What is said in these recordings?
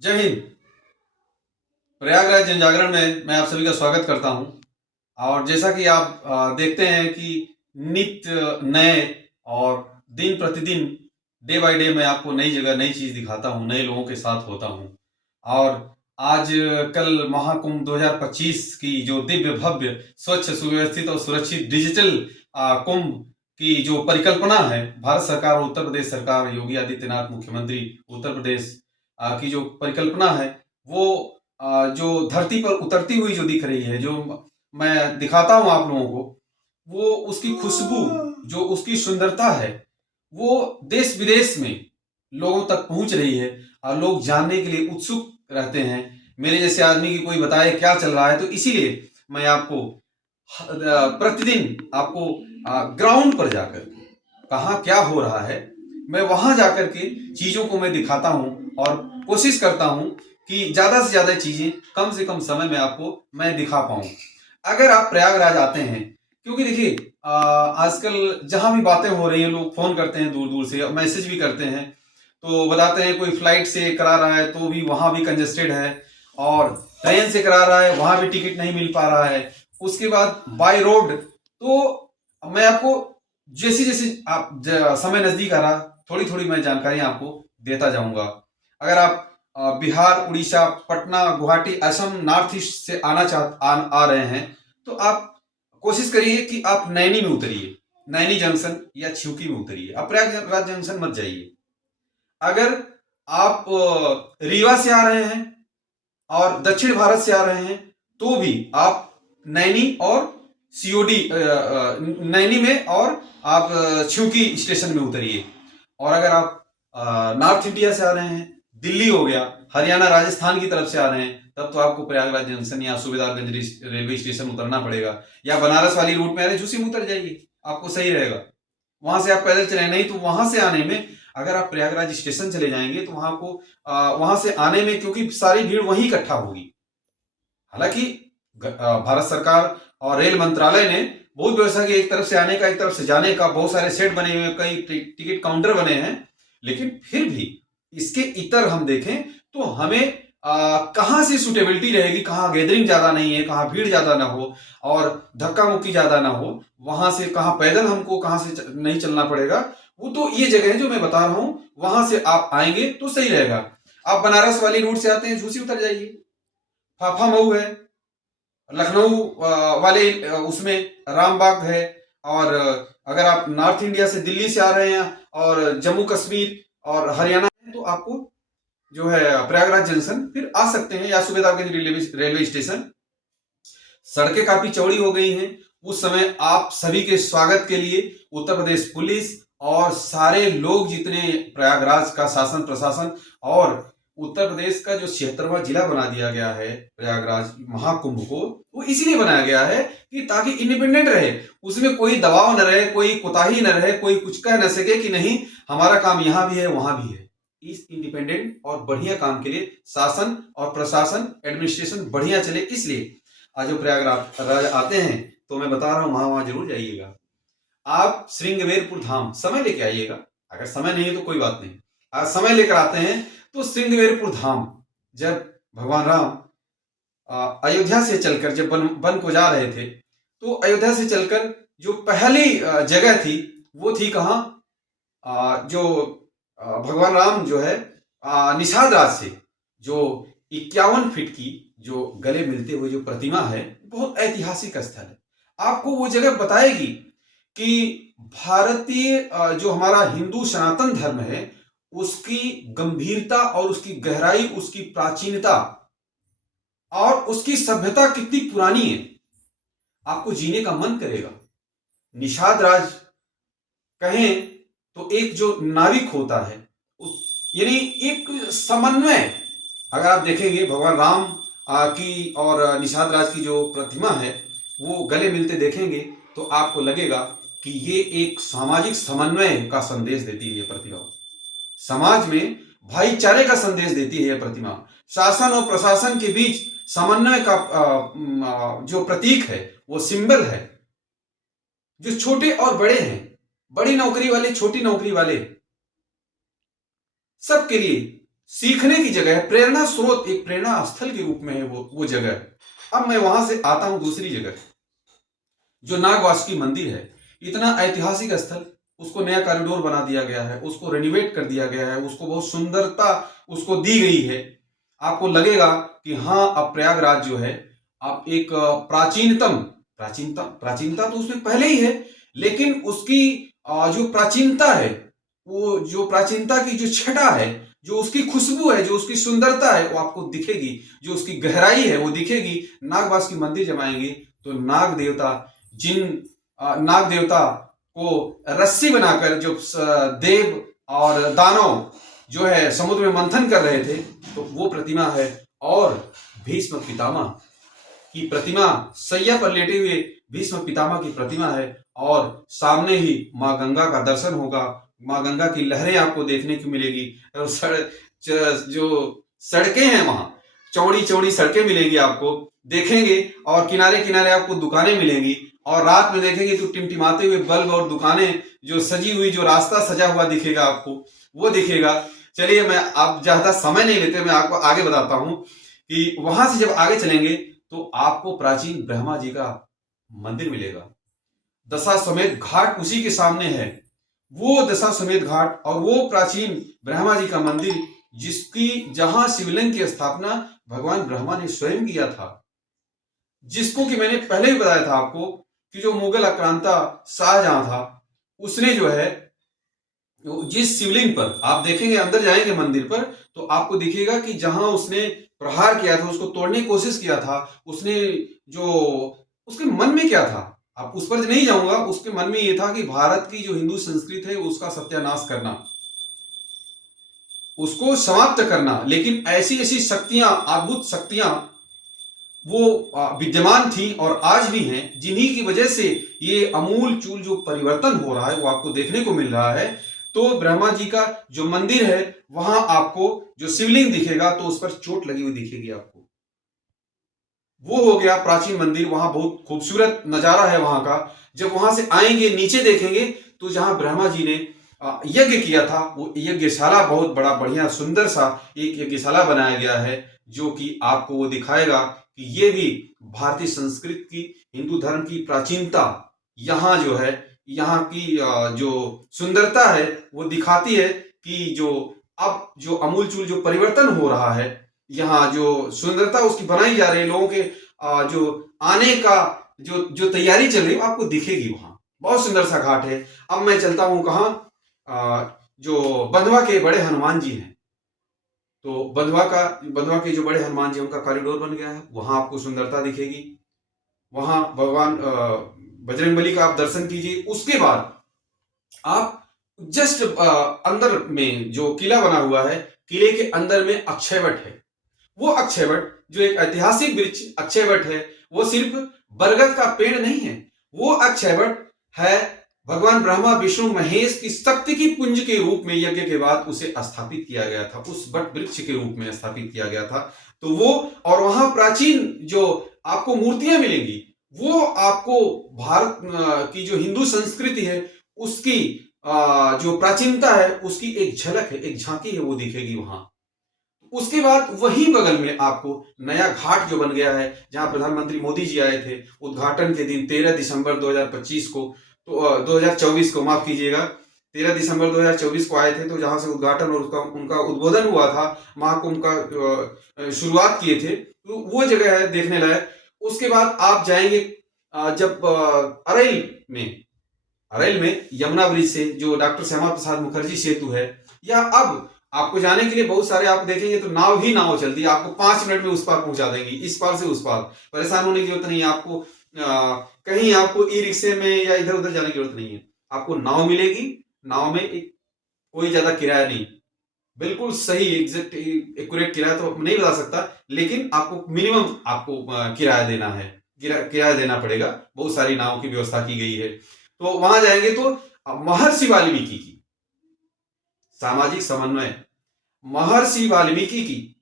जय हिंद। प्रयागराज जनजागरण में मैं आप सभी का स्वागत करता हूं। और जैसा कि आप देखते हैं कि नित्य नए और दिन प्रतिदिन डे बाय डे मैं आपको नई जगह नई चीज दिखाता हूं, नए लोगों के साथ होता हूं। और आज कल महाकुंभ 2025 की जो दिव्य भव्य स्वच्छ सुव्यवस्थित और सुरक्षित डिजिटल कुंभ की जो परिकल्पना है, भारत सरकार और उत्तर प्रदेश सरकार, योगी आदित्यनाथ मुख्यमंत्री उत्तर प्रदेश की जो परिकल्पना है, वो जो धरती पर उतरती हुई जो दिख रही है, जो मैं दिखाता हूं आप लोगों को, वो उसकी खुशबू, जो उसकी सुंदरता है, वो देश विदेश में लोगों तक पहुंच रही है। और लोग जानने के लिए उत्सुक रहते हैं, मेरे जैसे आदमी की कोई बताए क्या चल रहा है। तो इसीलिए मैं आपको प्रतिदिन आपको ग्राउंड पर जाकर के कहाँ क्या हो रहा है, मैं वहां जाकर के चीजों को मैं दिखाता हूं और कोशिश करता हूं कि ज्यादा से ज्यादा चीजें कम से कम समय में आपको मैं दिखा पाऊं। अगर आप प्रयागराज आते हैं, क्योंकि देखिए आजकल जहां भी बातें हो रही हैं, लोग फोन करते हैं दूर दूर से, मैसेज भी करते हैं, तो बताते हैं कोई फ्लाइट से करा रहा है तो भी वहां भी कंजेस्टेड है, और ट्रेन से करा रहा है वहां भी टिकट नहीं मिल पा रहा है। उसके बाद बाय रोड। तो मैं आपको जैसे जैसे समय नजदीक आ रहा, थोड़ी थोड़ी मैं जानकारी आपको देता जाऊंगा। अगर आप बिहार, उड़ीसा, पटना, गुवाहाटी, असम, नॉर्थ ईस्ट से आ रहे हैं, तो आप कोशिश करिए कि आप नैनी में उतरिए, नैनी जंक्शन या छिवकी में उतरिए, आप प्रयागराज जंक्शन मत जाइए। अगर आप रीवा से आ रहे हैं और दक्षिण भारत से आ रहे हैं, तो भी आप नैनी और सीओडी नैनी में और आप छिवकी स्टेशन में उतरिए। और अगर आप नॉर्थ इंडिया से आ रहे हैं, दिल्ली हो गया, हरियाणा, राजस्थान की तरफ से आ रहे हैं, तब तो आपको प्रयागराज जंक्शन या सूबेदारगंज रेलवे स्टेशन उतरना पड़ेगा, या बनारस वाली रूट में आ रहे झूसी में उतर जाइए, आपको सही रहेगा। वहां से आप पैदल चले, नहीं तो वहां से आने में, अगर आप प्रयागराज स्टेशन चले जाएंगे तो वहां को वहां से आने में, क्योंकि सारी भीड़ वहीं इकट्ठा होगी। हालांकि भारत सरकार और रेल मंत्रालय ने बहुत व्यवस्था की, एक तरफ से आने का एक तरफ से जाने का, बहुत सारे सेट बने हुए, कई टिकट काउंटर बने हैं। लेकिन फिर भी इसके इतर हम देखें तो हमें कहां से सुटेबिलिटी रहेगी, कहां गैदरिंग ज्यादा नहीं है, कहां भीड़ ज्यादा ना हो और धक्का मुक्की ज्यादा ना हो, वहां से कहां पैदल हमको कहां से नहीं चलना पड़ेगा, वो तो ये जगह है जो मैं बता रहा हूं। वहां से आप आएंगे तो सही रहेगा। आप बनारस वाली रूट से आते हैं, झूसी उतर जाइए, फाफा मऊ है, लखनऊ वाले उसमें रामबाग है। और अगर आप नॉर्थ इंडिया से दिल्ली से आ रहे हैं और जम्मू कश्मीर और हरियाणा है, तो आपको जो है प्रयागराज जंक्शन फिर आ सकते हैं, या सुबेदारगंज रेलवे स्टेशन। सड़कें काफी चौड़ी हो गई हैं। उस समय आप सभी के स्वागत के लिए उत्तर प्रदेश पुलिस और सारे लोग, जितने प्रयागराज का शासन प्रशासन और उत्तर प्रदेश का जो 76वां जिला बना दिया गया है प्रयागराज महाकुंभ को, वो इसीलिए बनाया गया है कि ताकि इंडिपेंडेंट रहे, उसमें कोई दबाव न रहे, कोई कोताही न रहे, कोई कुछ कह न सके कि नहीं हमारा काम यहां भी है वहां भी है। इस इंडिपेंडेंट और बढ़िया काम के लिए शासन और प्रशासन एडमिनिस्ट्रेशन बढ़िया चले, इसलिए आज जो प्रयागराज आते हैं तो मैं बता रहा हूं वहां वहां जरूर जाइएगा। आप श्रृंगवेरपुर धाम समय लेके आइएगा, अगर समय नहीं है तो कोई बात नहीं, आज समय लेकर आते हैं तो श्रृंगवेरपुर धाम, जब भगवान राम अयोध्या से चलकर जब वन को जा रहे थे, तो अयोध्या से चलकर जो पहली जगह थी वो थी कहाँ, जो भगवान राम जो है निषाद राज से जो 51 फीट की जो गले मिलते हुए जो प्रतिमा है, बहुत ऐतिहासिक स्थल है। आपको वो जगह बताएगी कि भारतीय जो हमारा हिंदू सनातन धर्म है, उसकी गंभीरता और उसकी गहराई, उसकी प्राचीनता और उसकी सभ्यता कितनी पुरानी है। आपको जीने का मन करेगा। निषाद राज कहें तो एक जो नाविक होता है, यानी एक समन्वय। अगर आप देखेंगे भगवान राम की और निषाद राज की जो प्रतिमा है, वो गले मिलते देखेंगे तो आपको लगेगा कि ये एक सामाजिक समन्वय का संदेश देती है ये प्रतिमा। समाज में भाईचारे का संदेश देती है यह प्रतिमा। शासन और प्रशासन के बीच समन्वय का जो प्रतीक है, वो सिंबल है। जो छोटे और बड़े हैं, बड़ी नौकरी वाले, छोटी नौकरी वाले, सबके लिए सीखने की जगह है, प्रेरणा स्रोत, एक प्रेरणा स्थल के रूप में है वो जगह। अब मैं वहां से आता हूं दूसरी जगह, जो नागवासुकी मंदिर है। इतना ऐतिहासिक स्थल, उसको नया कॉरिडोर बना दिया गया है, उसको रेनोवेट कर दिया गया है, उसको बहुत सुंदरता उसको दी गई है। आपको लगेगा कि हाँ, अब प्रयागराज जो है अब एक प्राचीनता तो उसमें पहले ही है, लेकिन उसकी जो प्राचीनता है, वो जो प्राचीनता की जो छटा है, जो उसकी खुशबू है, जो उसकी सुंदरता है, वो आपको दिखेगी। जो उसकी गहराई है वो दिखेगी। नागवासुकी मंदिर जब आएंगे तो नाग देवता को रस्सी बनाकर जो देव और दानव जो है समुद्र में मंथन कर रहे थे, तो वो प्रतिमा है। और भीष्म पितामह की प्रतिमा, सैया पर लेटे हुए भीष्म पितामह की प्रतिमा है। और सामने ही माँ गंगा का दर्शन होगा, माँ गंगा की लहरें आपको देखने को मिलेगी। और जो सड़कें हैं वहां, चौड़ी चौड़ी सड़कें मिलेंगी आपको, देखेंगे। और किनारे किनारे आपको दुकानें मिलेंगी। और रात में देखेंगे तो टिमटिमाते हुए बल्ब और दुकानें, जो सजी हुई, जो रास्ता सजा हुआ दिखेगा आपको, वो दिखेगा। चलिए, मैं आप ज्यादा समय नहीं लेते, मैं आपको आगे बताता हूं कि वहां से जब आगे चलेंगे तो आपको प्राचीन ब्रह्मा जी का मंदिर मिलेगा। दशाश्वमेध घाट उसी के सामने है। वो दशाश्वमेध घाट और वो प्राचीन ब्रह्मा जी का मंदिर, जहां शिवलिंग की स्थापना भगवान ब्रह्मा ने स्वयं किया था। जिसको कि मैंने पहले भी बताया था आपको कि जो मुगल आक्रांता शाहजहां था, उसने जो है, जिस शिवलिंग पर आप देखेंगे, अंदर जाएंगे मंदिर पर तो आपको दिखेगा कि जहां उसने प्रहार किया था, उसको तोड़ने की कोशिश किया था, उसने जो, उसके मन में क्या था, आप उस पर नहीं जाऊंगा। उसके मन में यह था कि भारत की जो हिंदू संस्कृति है उसका सत्यानाश करना, उसको समाप्त करना। लेकिन ऐसी ऐसी शक्तियां, अद्भुत शक्तियां वो विद्यमान थी और आज भी हैं, जिन्हीं की वजह से ये अमूल चूल जो परिवर्तन हो रहा है वो आपको देखने को मिल रहा है। तो ब्रह्मा जी का जो मंदिर है, वहां आपको जो शिवलिंग दिखेगा तो उस पर चोट लगी हुई दिखेगी आपको। वो हो गया प्राचीन मंदिर, वहां बहुत खूबसूरत नजारा है वहां का। जब वहां से आएंगे, नीचे देखेंगे तो जहां ब्रह्मा जी ने यज्ञ किया था, वो यज्ञशाला, बहुत बड़ा बढ़िया सुंदर सा एक यज्ञशाला बनाया गया है, जो कि आपको वो दिखाएगा कि ये भी भारतीय संस्कृति की, हिंदू धर्म की प्राचीनता, यहाँ जो है, यहाँ की जो सुंदरता है वो दिखाती है कि जो अब जो अमूलचूल जो परिवर्तन हो रहा है, यहाँ जो सुंदरता उसकी बनाई जा रही है, लोगों के जो आने का जो जो तैयारी चल रही है आपको दिखेगी वहां। बहुत सुंदर सा घाट है। अब मैं चलता हूं कहाँ, जो बंधवा के बड़े हनुमान जी हैं, तो बंधवा के जो बड़े हनुमान जी, उनका कॉरिडोर बन गया है, वहां आपको सुंदरता दिखेगी। वहां भगवान बजरंगबली का आप दर्शन कीजिए। उसके बाद आप जस्ट अंदर में जो किला बना हुआ है, किले के अंदर में अक्षयवट है। वो अक्षयवट जो एक ऐतिहासिक वृक्ष अक्षयवट है, वो सिर्फ बरगद का पेड़ नहीं है, वो अक्षयवट है भगवान ब्रह्मा विष्णु महेश की शक्ति की पुंज के रूप में यज्ञ के बाद उसे स्थापित किया गया था, उस वट वृक्ष के रूप में स्थापित किया गया था। तो वो, और वहां प्राचीन जो आपको मूर्तियां मिलेंगी, वो आपको भारत की जो हिंदू संस्कृति है उसकी जो प्राचीनता है उसकी एक झलक है, एक झांकी है, वो दिखेगी वहां। उसके बाद वही बगल में आपको नया घाट जो बन गया है, जहां प्रधानमंत्री मोदी जी आए थे उद्घाटन के दिन 13 दिसंबर 2025 को, तो 2024 को, माफ कीजिएगा, 13 दिसंबर 2024 को आए थे। तो जहां से उद्घाटन और उनका उद्बोधन हुआ था, महाकुंभ का शुरुआत किए थे, तो वो जगह है देखने लायक। उसके बाद आप जाएंगे जब अरेल में यमुना ब्रिज से जो डॉक्टर श्यामा प्रसाद मुखर्जी सेतु है, या अब आपको जाने के लिए बहुत सारे आप देखेंगे तो नाव ही नाव चलती है, आपको 5 मिनट में उस पार पहुंचा देंगी, इस पार से उस पार। परेशान होने की जरूरत नहीं है आपको, कहीं आपको ई रिक्शे में या इधर उधर जाने की जरूरत नहीं है, आपको नाव मिलेगी। नाव में कोई ज्यादा किराया नहीं, बिल्कुल सही एग्जैक्ट एक्यूरेट किराया तो नहीं बता सकता, लेकिन आपको मिनिमम आपको किराया देना है, किराया देना पड़ेगा। बहुत सारी नाव की व्यवस्था की गई है। तो वहां जाएंगे तो महर्षि वाल्मीकि की सामाजिक समन्वय, महर्षि वाल्मीकि की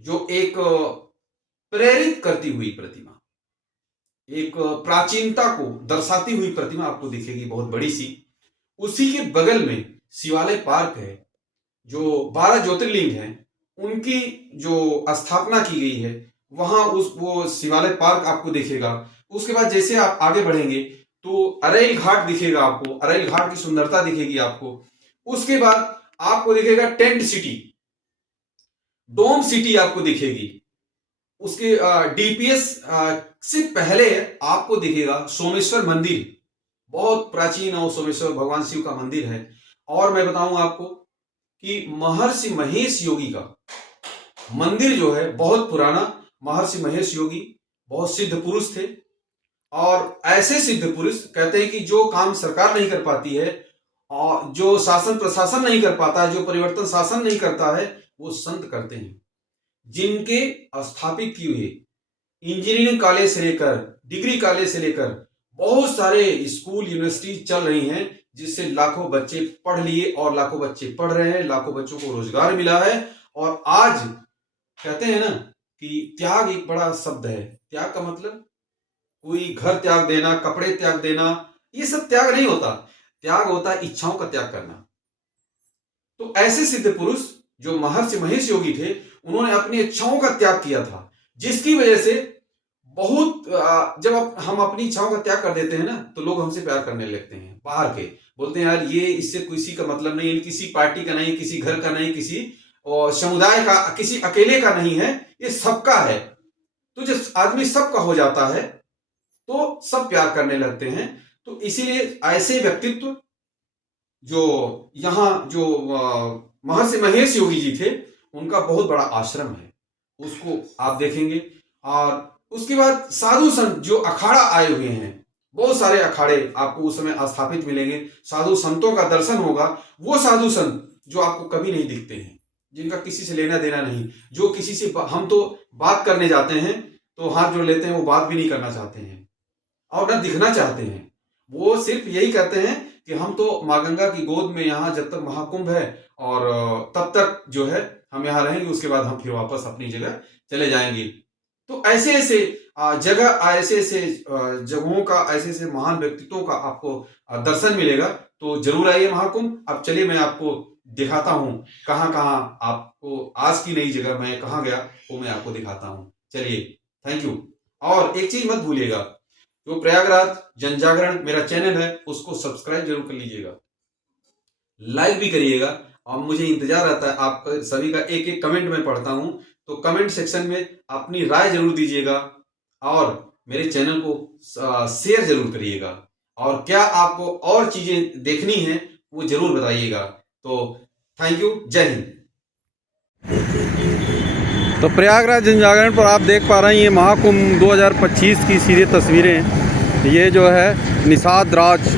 जो एक प्रेरित करती हुई प्रतिमा, एक प्राचीनता को दर्शाती हुई प्रतिमा आपको दिखेगी, बहुत बड़ी सी। उसी के बगल में शिवालय पार्क है, जो 12 ज्योतिर्लिंग है उनकी जो स्थापना की गई है वहां वो शिवालय पार्क आपको दिखेगा। उसके बाद जैसे आप आगे बढ़ेंगे तो अरैल घाट दिखेगा आपको, अरैल घाट की सुंदरता दिखेगी आपको। उसके बाद आपको दिखेगा टेंट सिटी, डोम सिटी आपको दिखेगी। उसके डीपीएस से पहले आपको दिखेगा सोमेश्वर मंदिर, बहुत प्राचीन और सोमेश्वर भगवान शिव का मंदिर है। और मैं बताऊं आपको कि महर्षि महेश योगी का मंदिर जो है बहुत पुराना। महर्षि महेश योगी बहुत सिद्ध पुरुष थे, और ऐसे सिद्ध पुरुष कहते हैं कि जो काम सरकार नहीं कर पाती है और जो शासन प्रशासन नहीं कर पाता, जो परिवर्तन शासन नहीं करता है, वो संत करते हैं। जिनके स्थापित किए हुए इंजीनियरिंग कॉलेज से लेकर डिग्री कॉलेज से लेकर बहुत सारे स्कूल यूनिवर्सिटी चल रही हैं, जिससे लाखों बच्चे पढ़ लिए और लाखों बच्चे पढ़ रहे हैं, लाखों बच्चों को रोजगार मिला है। और आज कहते हैं ना कि त्याग एक बड़ा शब्द है। त्याग का मतलब कोई घर त्याग देना, कपड़े त्याग देना, ये सब त्याग नहीं होता। त्याग होता है इच्छाओं का त्याग करना। तो ऐसे सिद्ध पुरुष जो महर्षि महेश योगी थे, उन्होंने अपनी इच्छाओं का त्याग किया था, जिसकी वजह से बहुत जब हम अपनी इच्छाओं का त्याग कर देते हैं ना, तो लोग हमसे प्यार करने लगते हैं। बाहर के बोलते हैं यार ये इससे किसी का मतलब नहीं है, किसी पार्टी का नहीं, किसी घर का नहीं, किसी समुदाय का, किसी अकेले का नहीं है, ये सबका है। तो जब आदमी सबका हो जाता है तो सब प्यार करने लगते हैं। तो इसीलिए ऐसे व्यक्तित्व जो यहाँ जो महर्षि महेश योगी जी थे, उनका बहुत बड़ा आश्रम है, उसको आप देखेंगे। और उसके बाद साधु संत जो अखाड़ा आए हुए हैं, बहुत सारे अखाड़े आपको उस समय स्थापित मिलेंगे। साधु संतों का दर्शन होगा। वो साधु संत जो आपको कभी नहीं दिखते हैं, जिनका किसी से लेना देना नहीं, जो किसी से हम तो बात करने जाते हैं तो हाथ जोड़ लेते हैं, वो बात भी नहीं करना चाहते हैं और न दिखना चाहते हैं। वो सिर्फ यही कहते हैं कि हम तो माँ गंगा की गोद में यहाँ जब तक महाकुंभ है और तब तक जो है हम यहाँ रहेंगे, उसके बाद हम फिर वापस अपनी जगह चले जाएंगे। तो ऐसे ऐसे जगह, ऐसे ऐसे जगहों का, ऐसे ऐसे महान व्यक्तित्वों का आपको दर्शन मिलेगा। तो जरूर आइए महाकुंभ। अब चलिए मैं आपको दिखाता हूँ कहाँ कहाँ आपको आज की नई जगह मैं कहाँ गया वो मैं आपको दिखाता हूँ। चलिए, थैंक यू। और एक चीज मत भूलिएगा, जो प्रयागराज जनजागरण मेरा चैनल है उसको सब्सक्राइब जरूर कर लीजिएगा, लाइक भी करिएगा। और मुझे इंतजार रहता है आप सभी का, एक एक कमेंट में पढ़ता हूं, तो कमेंट सेक्शन में अपनी राय जरूर दीजिएगा और मेरे चैनल को शेयर जरूर करिएगा। और क्या आपको और चीजें देखनी है वो जरूर बताइएगा। तो थैंक यू, जय हिंद। तो प्रयागराज जनजागरण पर आप देख पा रहे हैं ये महाकुंभ 2025 की सीधे तस्वीरें। ये जो है निषाद राज,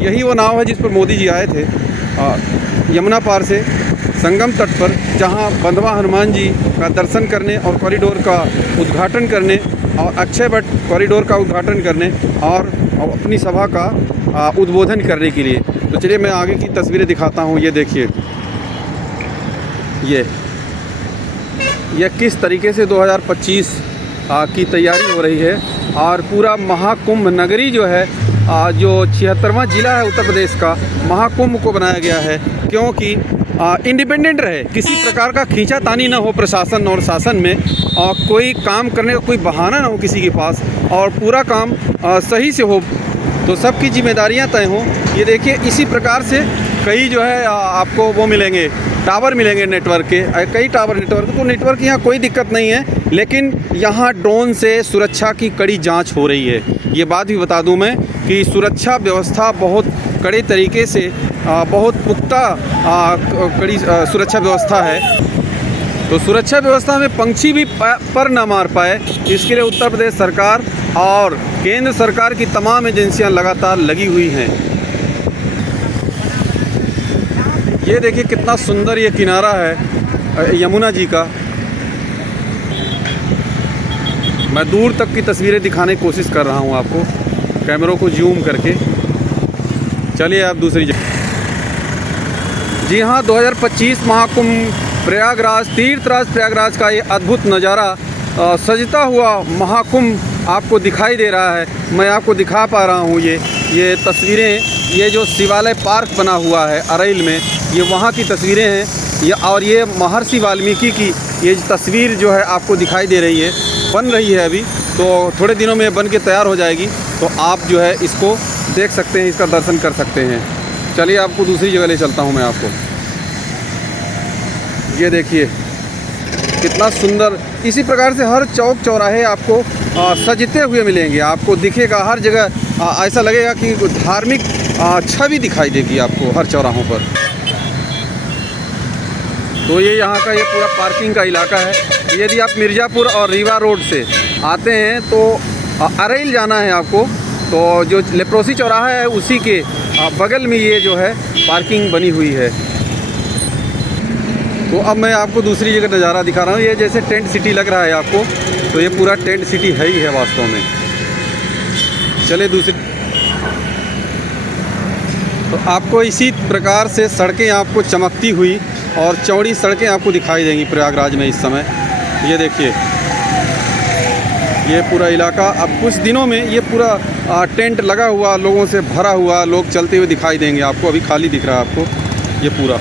यही वो नाव है जिस पर मोदी जी आए थे यमुना पार से संगम तट पर, जहां बंधवा हनुमान जी का दर्शन करने और कॉरिडोर का उद्घाटन करने और अक्षय वट कॉरिडोर का उद्घाटन करने और अपनी सभा का उद्बोधन करने के लिए। तो चलिए मैं आगे की तस्वीरें दिखाता हूँ। ये देखिए ये किस तरीके से 2025 की तैयारी हो रही है। और पूरा महाकुंभ नगरी जो है, जो 76वां जिला है उत्तर प्रदेश का, महाकुंभ को बनाया गया है क्योंकि इंडिपेंडेंट रहे, किसी प्रकार का खींचातानी ना हो प्रशासन और शासन में, और कोई काम करने का कोई बहाना ना हो किसी के पास, और पूरा काम सही से हो, तो सबकी जिम्मेदारियां तय हों। ये देखिए इसी प्रकार से कई जो है आपको वो मिलेंगे, टावर मिलेंगे नेटवर्क के, कई टावर नेटवर्क। तो नेटवर्क यहाँ कोई दिक्कत नहीं है, लेकिन यहाँ ड्रोन से सुरक्षा की कड़ी जांच हो रही है। ये बात भी बता दूं मैं कि सुरक्षा व्यवस्था बहुत कड़े तरीके से, बहुत पुख्ता कड़ी सुरक्षा व्यवस्था है। तो सुरक्षा व्यवस्था में पंछी भी पर ना मार पाए, इसके लिए उत्तर प्रदेश सरकार और केंद्र सरकार की तमाम एजेंसियां लगातार लगी हुई हैं। ये देखिए कितना सुंदर ये किनारा है यमुना जी का। मैं दूर तक की तस्वीरें दिखाने की कोशिश कर रहा हूँ आपको, कैमरों को जूम करके। चलिए आप दूसरी जगह। जी हाँ, 2025 महाकुंभ प्रयागराज, तीर्थराज प्रयागराज का ये अद्भुत नज़ारा, सजता हुआ महाकुंभ आपको दिखाई दे रहा है। मैं आपको दिखा पा रहा हूँ ये तस्वीरें ये जो शिवालय पार्क बना हुआ है अरैल में, ये वहाँ की तस्वीरें हैं। और ये महर्षि वाल्मीकि की ये तस्वीर जो है आपको दिखाई दे रही है, बन रही है अभी, तो थोड़े दिनों में बन के तैयार हो जाएगी। तो आप जो है इसको देख सकते हैं, इसका दर्शन कर सकते हैं। चलिए आपको दूसरी जगह ले चलता हूँ मैं आपको। ये देखिए कितना सुंदर, इसी प्रकार से हर चौक चौराहे आपको सजते हुए मिलेंगे, आपको दिखेगा हर जगह। ऐसा लगेगा कि धार्मिक छवि दिखाई देगी आपको हर चौराहों पर। तो ये यहाँ का ये पूरा पार्किंग का इलाका है। यदि आप मिर्ज़ापुर और रीवा रोड से आते हैं तो अरैल जाना है आपको, तो जो लेप्रोसी चौराहा है उसी के बगल में ये जो है पार्किंग बनी हुई है। तो अब मैं आपको दूसरी जगह नज़ारा दिखा रहा हूँ। ये जैसे टेंट सिटी लग रहा है आपको, तो ये पूरा टेंट सिटी है ही है वास्तव में। चलिए दूसरी, तो आपको इसी प्रकार से सड़कें आपको चमकती हुई और चौड़ी सड़कें आपको दिखाई देंगी प्रयागराज में इस समय। ये देखिए ये पूरा इलाका अब कुछ दिनों में ये पूरा टेंट लगा हुआ, लोगों से भरा हुआ, लोग चलते हुए दिखाई देंगे आपको। अभी खाली दिख रहा है आपको ये पूरा।